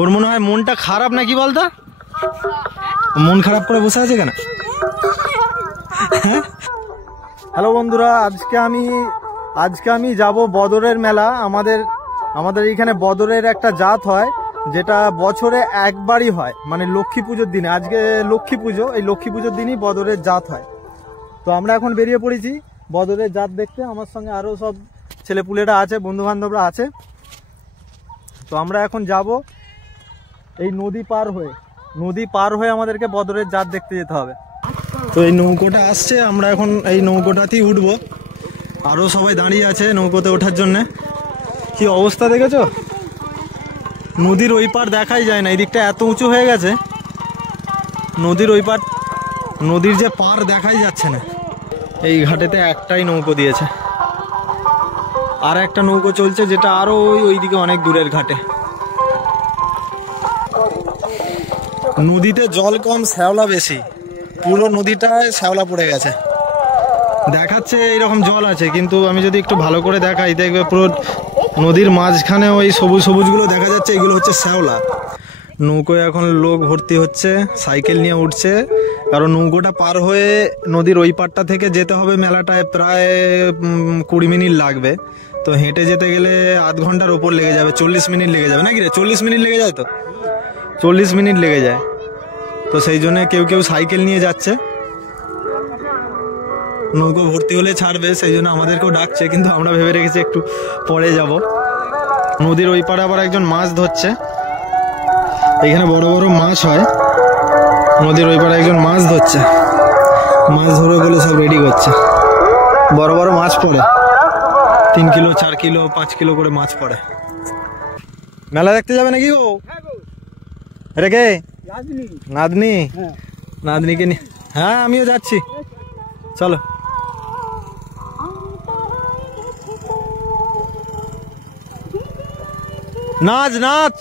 ওর মনে হয় মনটা খারাপ নাকি বলতো? মন খারাপ করে বসে আছে কেন? হ্যালো বন্ধুরা, আজকে আমি যাব বদরের মেলা। আমাদের এইখানে বদরের একটা জাত হয়, যেটা বছরে একবারই হয়, মানে লক্ষ্মী পুজোর দিনে। আজকে লক্ষ্মী পুজো, এই লক্ষ্মী পুজোর দিনই বদরের জাত হয়। তো আমরা এখন বেরিয়ে পড়েছি বদরের জাত দেখতে। আমার সঙ্গে আরও সব ছেলেপুলেরা আছে, বন্ধু বান্ধবরা আছে। তো আমরা এখন যাব এই নদী পার হয়ে আমাদেরকে বদরের জাত দেখতে যেতে হবে। তো এই নৌকোটা আসছে, আমরা এখন এই নৌকোটাতেই উঠবো। আরও সবাই দাঁড়িয়ে আছে নৌকোতে ওঠার জন্যে। কি অবস্থা দেখেছো? নদীর ওই পার দেখাই যায় না, এই দিকটা এত উঁচু হয়ে গেছে। নদীর ওই পার, নদীর যে পার দেখাই যাচ্ছে না। এই ঘাটেতে একটাই নৌকো দিয়েছে, আর একটা নৌকো চলছে যেটা আরও ওইদিকে অনেক দূরের ঘাটে। নদীতে জল কম, শ্যাওলা বেশি। পুরো নদীটায় শ্যাওলা পড়ে গেছে। দেখাচ্ছে এইরকম জল আছে, কিন্তু আমি যদি একটু ভালো করে দেখাই, দেখবে পুরো নদীর মাঝখানে ওই সবুজ সবুজগুলো দেখা যাচ্ছে, এগুলো হচ্ছে শ্যাওলা। নৌকোয় এখন লোক ভর্তি হচ্ছে, সাইকেল নিয়ে উঠছে। কারণ নৌকোটা পার হয়ে নদীর ওই পারটা থেকে যেতে হবে মেলাটায়, প্রায় 20 মিনিট লাগবে। তো হেঁটে যেতে গেলে আধ ঘন্টার ওপর লেগে যাবে, 40 মিনিট লেগে যাবে নাকি রে? 40 মিনিট লেগে যায়, তো 40 মিনিট লেগে যায়। তো সেই জন্য কেউ সাইকেল নিয়ে যাচ্ছে। নৌকো ভর্তি হলে ছাড়বে, সেই জন্য আমাদেরকেও ডাকছে, কিন্তু আমরা ভেবে রেখেছি একটু পরে যাব। নদীর ওই পাড়ে আবার একজন মাছ ধরছে, এখানে বড় বড় মাছ হয়। নদীর ওই পাড়ে একজন মাছ ধরছে, মাছ ধরে বলে সব রেডি করছে। বড় বড় মাছ পড়ে, 3 কিলো 4 কিলো 5 কিলো করে মাছ পড়ে। মেলা দেখতে যাবে নাকি ও? রেখে নাতনি, নাতনিকে নিয়ে। হ্যাঁ, আমিও যাচ্ছি, চলো। নাচ নাচ,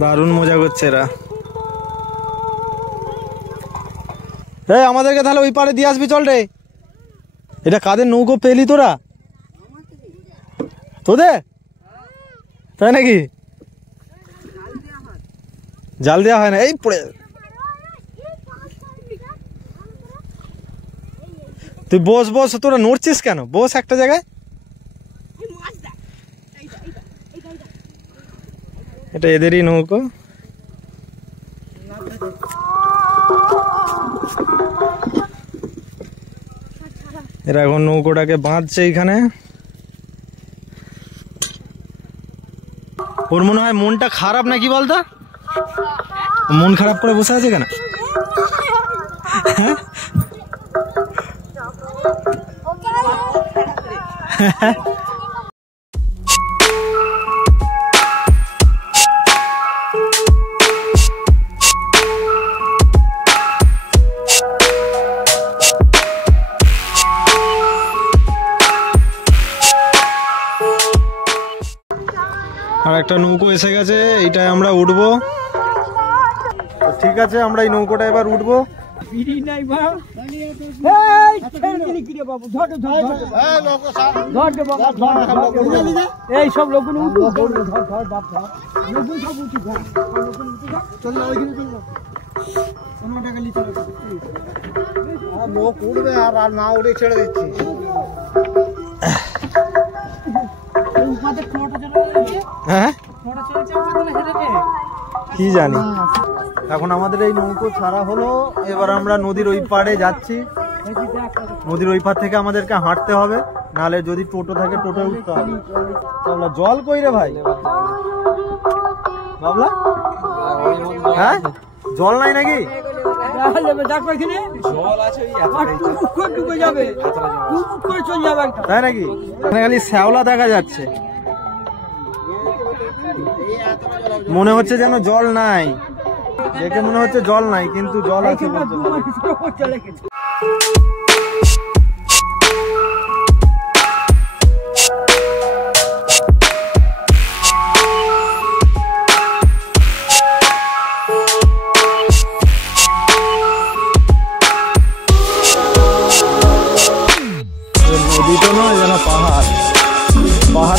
দারুণ মজা করছে এরা। এই আমাদেরকে তাহলে ওই পারে দিয়ে আসবি, চল রে। এটা কাদের নৌকো পেলি তোরা? তোদের? তাই নাকি? জাল দেওয়া হয় না, এই পড়ে। তুই বস, তোরা নড়ছিস কেন? বস একটা জায়গায়। এটা এদেরই নৌকো। এরা এখন নৌকোটাকে বাঁধছে এইখানে। ওর মনে হয় মনটা খারাপ নাকি বলতো? মন খারাপ করে বসে আছে কেন? আর একটা নৌকো এসে গেছে, এইটায় আমরা উঠবো। ঠিক আছে, আমরা এই নৌকোটা এবার উঠবো। এই সব লোক লোক উঠবে, আর না উঠে ছেড়ে দিচ্ছি। হ্যাঁ, কি জানি। এখন আমাদের এই নৌকো ছাড়া হলো, এবার আমরা নদীর ওই পাড়ে যাচ্ছি। নদীর ওই পাড় থেকে আমাদেরকে হাঁটতে হবে, নাহলে যদি টোটো থাকে টোটোয় উঠতে হবে। জল কই রে ভাই? বাবলা, হ্যাঁ জল নাই নাকি? তাই নাকি? খালি শ্যাওলা দেখা যাচ্ছে, মনে হচ্ছে যেন জল নাই। দেখে মনে হচ্ছে জল নাই, কিন্তু জল আছে।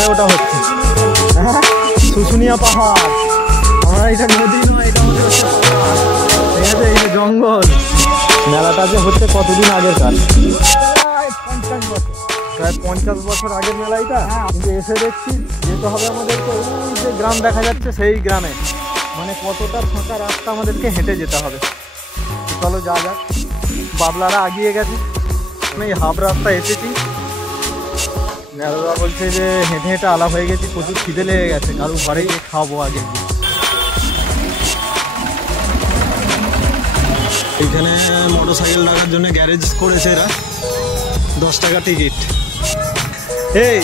পাহাড়ে ওটা হচ্ছে, হ্যাঁ শুশুনিয়া পাহাড়। আমরা এটা নদী নয়, এটা হচ্ছে পাহাড়, ঠিক আছে? এই যে জঙ্গল। মেলাটা যে হচ্ছে কতদিন আগের কাজ, প্রায় 50 বছর আগের মেলা এটা। কিন্তু এসে দেখছি যেতে হবে আমাদেরকে ওই যে গ্রাম দেখা যাচ্ছে সেই গ্রামে, মানে কতটা ফাঁকা রাস্তা আমাদেরকে হেঁটে যেতে হবে। চলো যা যাক, বাবলারা আগিয়ে গেছে, আমি হাফ রাস্তা এসেছি। দাদা বলছে যে হেঁটে হেঁটে আলাপ হয়ে গেছি, প্রচুর খিদে লেগে গেছে, কারো ঘরে গিয়ে খাবো আগে। এইখানে মোটর সাইকেল রাখার জন্য গ্যারেজ করেছে এরা, 10 টাকা টিকিট।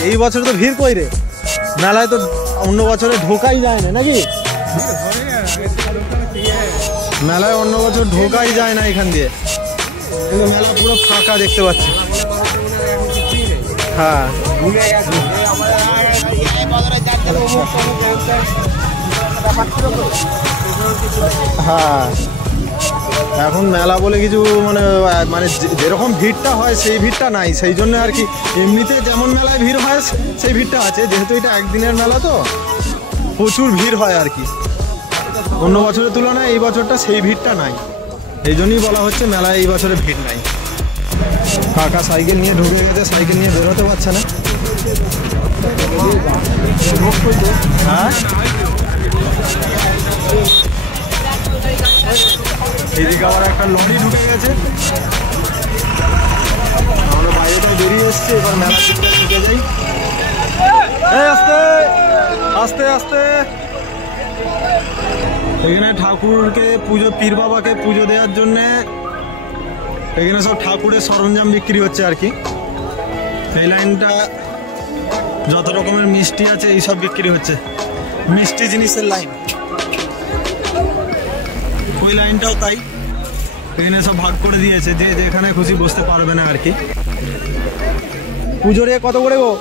এই বছর তো ভিড় কই রে, মেলায় তো অন্য বছরে ঢোকাই যায় না নাকি? মেলায় অন্য বছর ঢোকাই যায় না এখান দিয়ে, কিন্তু মেলা পুরো ফাঁকা দেখতে পাচ্ছি। হ্যাঁ হ্যাঁ, এখন মেলা বলে কিছু মানে মানে যেরকম ভিড়টা হয় সেই ভিড়টা নাই, সেই জন্য আর কি। এমনিতে যেমন মেলায় ভিড় হয় সেই ভিড়টা আছে, যেহেতু এটা একদিনের মেলা তো প্রচুর ভিড় হয় আর কি। অন্য বছরের তুলনায় এই বছরটা সেই ভিড়টা নাই, এই জন্যই বলা হচ্ছে মেলায় এই বছরে ভিড় নাই। কাকা সাইকেল নিয়ে ঢুকে গেছে, সাইকেল নিয়ে বেরোতে পারছে না। হ্যাঁ এদিকে আবার একটা লরি ঢুকে গেছে, আমরা বাইরেটা বেরিয়ে এসছি, এবার মেলা দিকটা ঢুকে যাই। আস্তে আস্তে আস্তে। এখানে ঠাকুরকে পুজো, পীর বাবাকে পুজো দেওয়ার জন্যে এখানে সব ঠাকুরের সরঞ্জাম বিক্রি হচ্ছে আর কি। এই লাইনটা যত রকমের মিষ্টি আছে এইসব বিক্রি হচ্ছে, মিষ্টি জিনিসের লাইন। ওই লাইনটাও তাই, এখানে সব ভাগ করে দিয়েছে, যে যেখানে খুশি বসতে পারবে না আর কি। পুজোরে কত করে গো?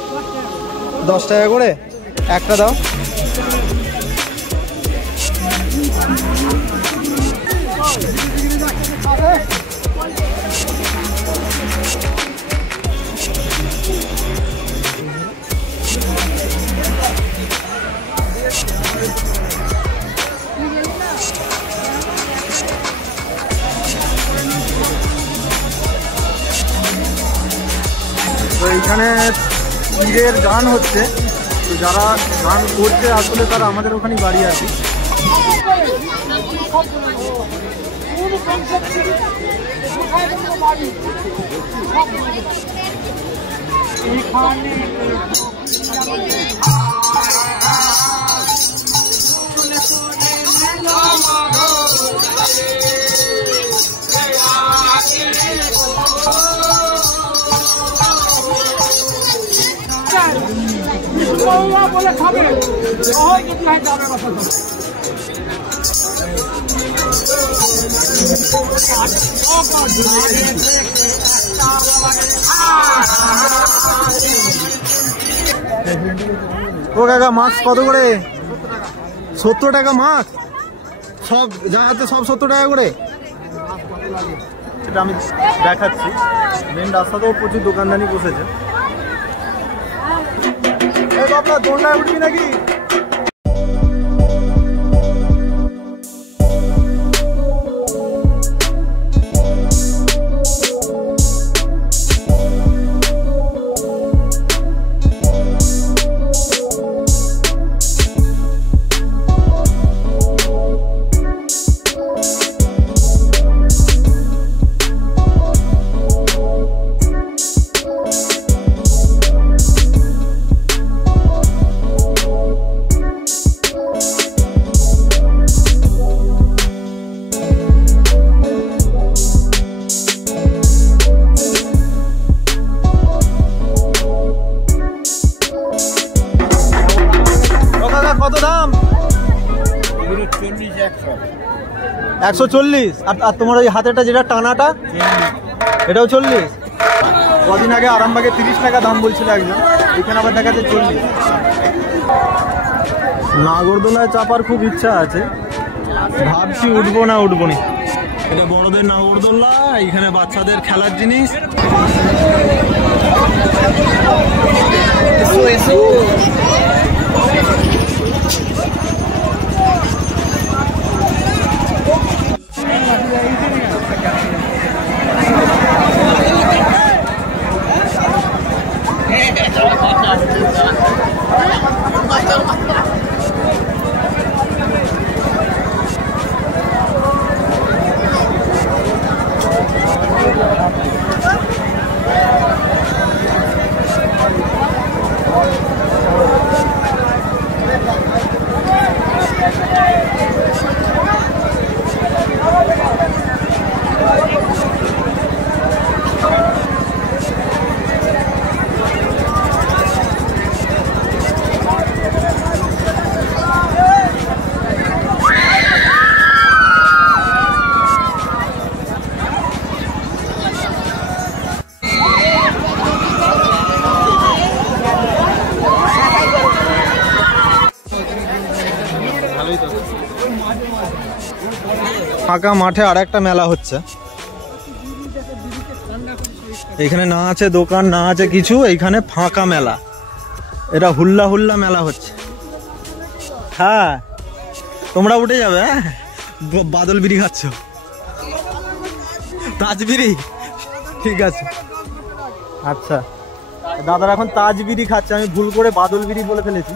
10 টাকা করে একটা দাও। তো এইখানে পীরের গান হচ্ছে, তো যারা গান করছে আসলে তারা আমাদের ওখানেই বাড়ি আছে। বলে খাবে ও কাকা মাছ কত করে? 70 টাকা মাছ, সব জায়গাতে সব 70 টাকা করে। সেটা আমি দেখাচ্ছি, মেন রাস্তাতেও প্রচুর দোকানদানি বসেছে। আপনার দোলনায় উঠবি নাকি? কত দাম? 140। আর তোমার ওই হাতেটা যেটা টানাটা এটাও 40। কদিন আগে আরামবাগে 30 টাকা দাম বলছিল একজন, এখানে আবার দেখাচ্ছে 40। নাগরদোলায় চাপার খুব ইচ্ছা আছে, ভাবছি উঠবো না উঠবো না। এটা বড়দের নাগরদোলা, এখানে বাচ্চাদের খেলার জিনিস। এসো এসো। ফাঁকা মাঠে আর একটা মেলা হচ্ছে। এখানে না আছে দোকান, না আছে কিছু, এইখানে ফাঁকা মেলা। এটা হুল্লা হুল্লা মেলা হচ্ছে। হ্যাঁ, তোমরা উঠে যাবে। হ্যাঁ, বাদল বিড়ি খাচ্ছ? তাজ বিড়ি? ঠিক আছে, আচ্ছা। দাদারা এখন তাজ বিড়ি খাচ্ছে, আমি ভুল করে বাদল বিড়ি বলে ফেলেছি।